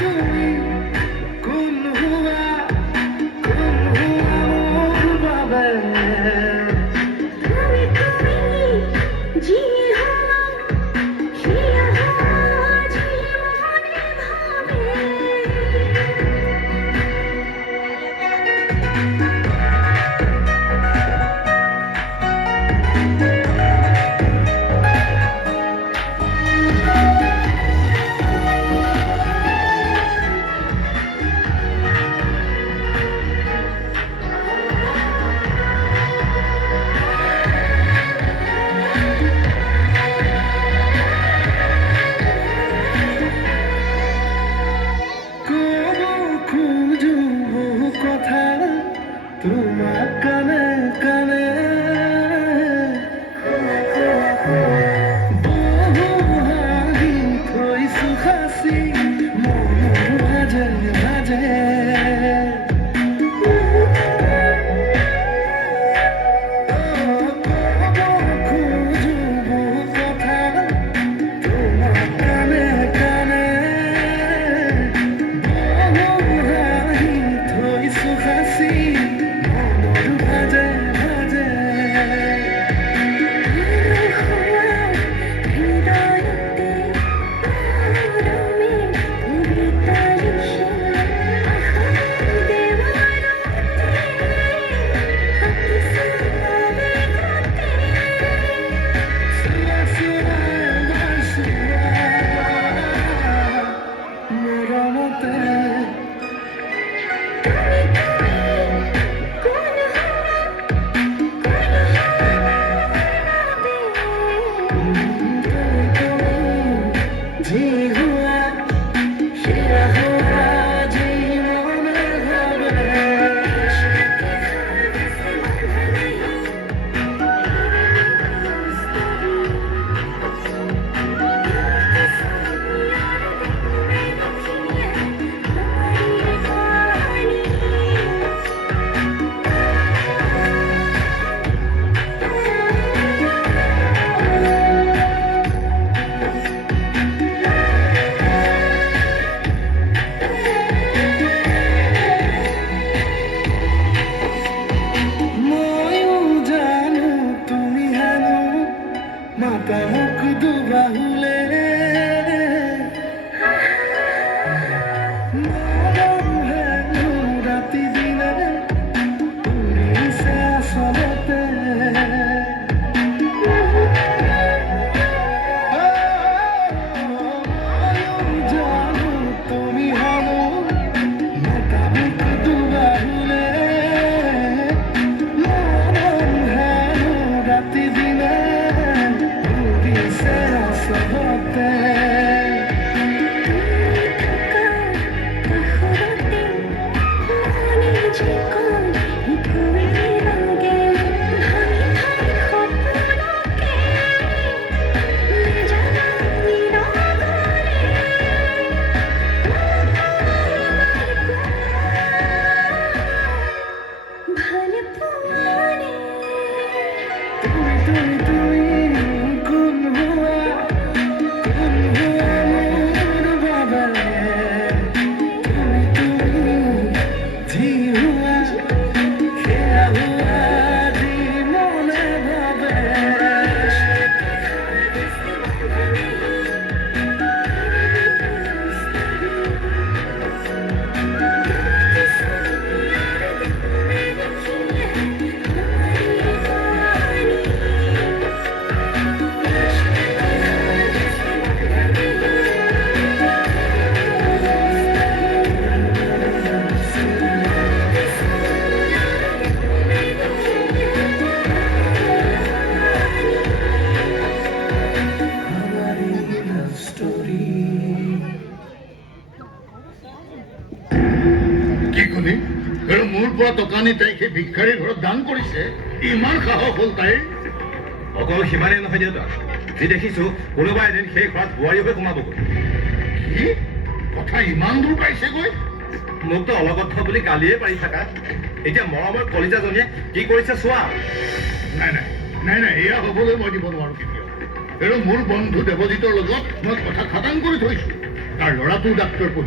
তুমি কোন হুয়া মোর বাবে কথা তোমার কানে কানে বহু হাঁহি থৈছো সাঁচি মনৰ ভাজে ভাজে মাতামুখ দুবাহুলে রাতি দিনে উড়িছে আচলতে জানো তুমি হানো মাতামুখ দুবাহুলে রাতি দিনে মোৰ পৰা টকানি তাইক সেই ভিক্ষাৰীৰ ঘৰত দান কৰিছে ইমান সাহস হ'ল তাইৰ অকল সিমানেই নহয় দেউতা যি দেখিছো কোনোবা এদিন সেই ঘৰত বোৱাৰী হৈ সোমাবগৈ কি কথা ইমান দূৰ পাইছেগৈ মোকতো অলগদ্ধ বুলি গালিয়ে পাৰি থাকা এতিয়া মৰমৰ কলিজাজনীয়ে কি কৰিছে চোৱা নাই নাই নাই নাই এয়া হ'বলৈ মই দিব নোৱাৰো কেতিয়াও আৰু মোৰ বন্ধু দেৱজিতৰ লগত মই কথা খাটাং কৰি থৈছো তাৰ ল'ৰাটো ডাক্তৰ